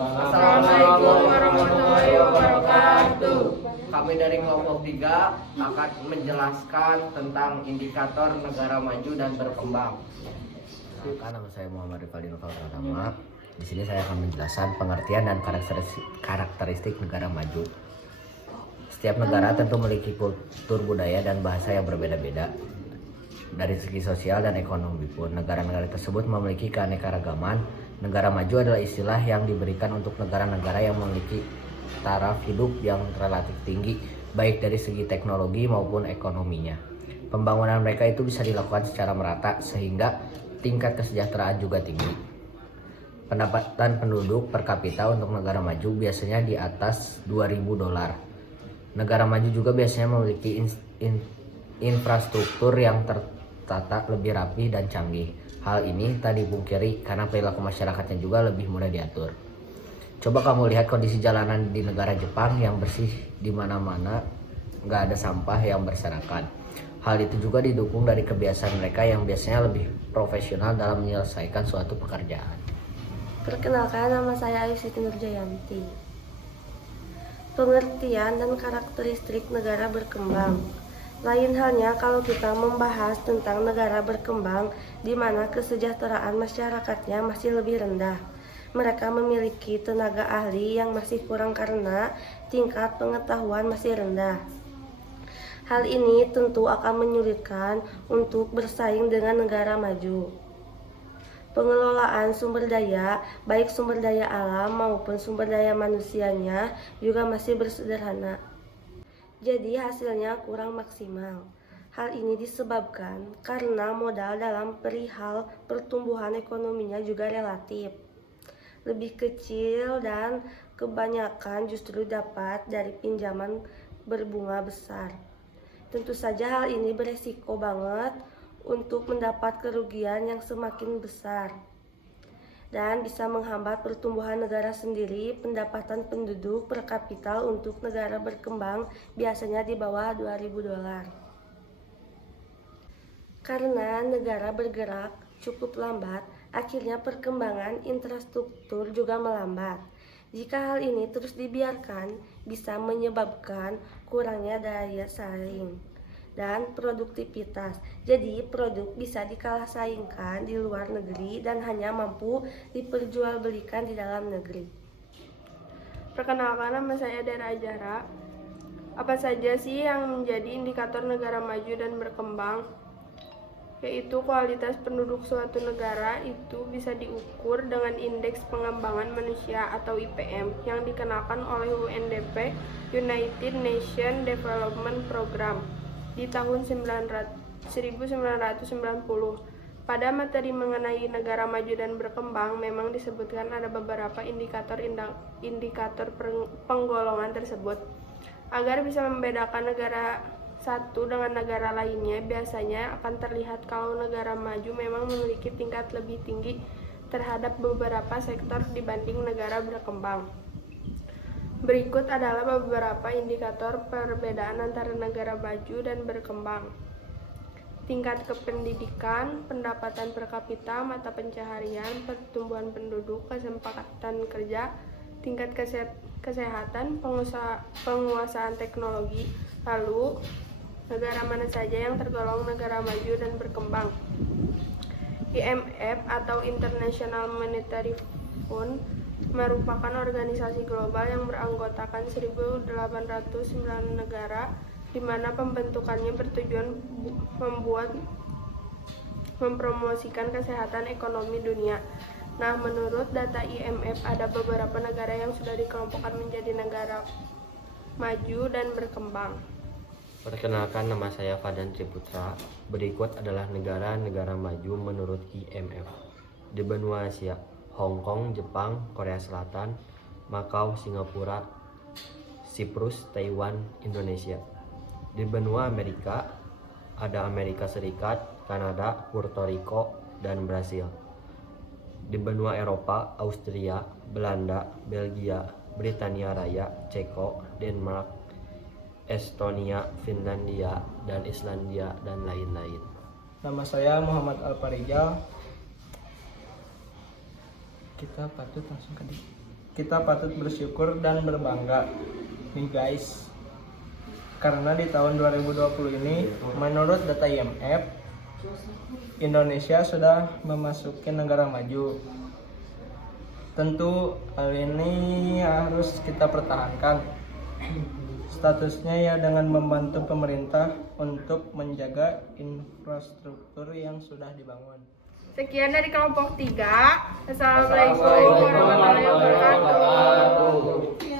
Assalamualaikum warahmatullahi wabarakatuh. Kami dari kelompok 3 akan menjelaskan tentang indikator negara maju dan berkembang. Nama saya Muhammad Rifaldi Nova Pratama. Di sini saya akan menjelaskan pengertian dan karakteristik negara maju. Setiap negara tentu memiliki kultur, budaya, dan bahasa yang berbeda-beda. Dari segi sosial dan ekonomi pun, negara-negara tersebut memiliki keanekaragaman. Negara maju adalah istilah yang diberikan untuk negara-negara yang memiliki taraf hidup yang relatif tinggi, baik dari segi teknologi maupun ekonominya. Pembangunan mereka itu bisa dilakukan secara merata, sehingga tingkat kesejahteraan juga tinggi. Pendapatan penduduk per kapita untuk negara maju biasanya di atas $2.000. Negara maju juga biasanya memiliki infrastruktur yang tertata lebih rapi dan canggih. Hal ini tak dipungkiri karena perilaku masyarakatnya juga lebih mudah diatur. Coba kamu lihat kondisi jalanan di negara Jepang yang bersih di mana-mana, nggak ada sampah yang berserakan. Hal itu juga didukung dari kebiasaan mereka yang biasanya lebih profesional dalam menyelesaikan suatu pekerjaan. Perkenalkan, nama saya Ayu Siti Nurjayanti. Pengertian dan karakteristik negara berkembang. Lain halnya kalau kita membahas tentang negara berkembang di mana kesejahteraan masyarakatnya masih lebih rendah. Mereka memiliki tenaga ahli yang masih kurang karena tingkat pengetahuan masih rendah. Hal ini tentu akan menyulitkan untuk bersaing dengan negara maju. Pengelolaan sumber daya, baik sumber daya alam maupun sumber daya manusianya juga masih bersederhana. Jadi hasilnya kurang maksimal. Hal ini disebabkan karena modal dalam perihal pertumbuhan ekonominya juga relatif lebih kecil dan kebanyakan justru dapat dari pinjaman berbunga besar. Tentu saja hal ini beresiko banget untuk mendapat kerugian yang semakin besar dan bisa menghambat pertumbuhan negara sendiri. Pendapatan penduduk per kapita untuk negara berkembang biasanya di bawah $2.000. Karena negara bergerak cukup lambat, akhirnya perkembangan infrastruktur juga melambat. Jika hal ini terus dibiarkan, bisa menyebabkan kurangnya daya saing dan produktivitas. Jadi produk bisa dikalah saingkan di luar negeri dan hanya mampu diperjualbelikan di dalam negeri. Perkenalkan, nama saya Dera Ajara. Apa saja sih yang menjadi indikator negara maju dan berkembang? Yaitu kualitas penduduk suatu negara itu bisa diukur dengan Indeks Pengembangan Manusia atau IPM yang dikenalkan oleh UNDP, United Nations Development Program, di tahun 1990. Pada materi mengenai negara maju dan berkembang memang disebutkan ada beberapa indikator penggolongan tersebut. Agar bisa membedakan negara satu dengan negara lainnya, biasanya akan terlihat kalau negara maju memang memiliki tingkat lebih tinggi terhadap beberapa sektor dibanding negara berkembang. Berikut adalah beberapa indikator perbedaan antara negara maju dan berkembang. Tingkat kependidikan, pendapatan per kapita, mata pencaharian, pertumbuhan penduduk, kesempatan kerja, tingkat kesehatan, penguasaan teknologi. Lalu, negara mana saja yang tergolong negara maju dan berkembang? IMF atau International Monetary Fund merupakan organisasi global yang beranggotakan 1.809 negara, di mana pembentukannya bertujuan mempromosikan kesehatan ekonomi dunia. Nah, menurut data IMF ada beberapa negara yang sudah dikelompokkan menjadi negara maju dan berkembang. Perkenalkan, nama saya Fadan Triputra. Berikut adalah negara-negara maju menurut IMF. Di benua Asia, Hong Kong, Jepang, Korea Selatan, Makau, Singapura, Siprus, Taiwan, Indonesia. Di benua Amerika, ada Amerika Serikat, Kanada, Puerto Rico, dan Brasil. Di benua Eropa, Austria, Belanda, Belgia, Britania Raya, Ceko, Denmark, Estonia, Finlandia, dan Islandia, dan lain-lain. Nama saya Muhammad Alfarijal. Kita patut langsung ke kita patut bersyukur dan berbangga nih guys. Karena di tahun 2020 ini menurut data IMF, Indonesia sudah memasuki negara maju. Tentu hal ini harus kita pertahankan statusnya ya dengan membantu pemerintah untuk menjaga infrastruktur yang sudah dibangun. Sekian dari kelompok 3. Assalamualaikum warahmatullahi wabarakatuh.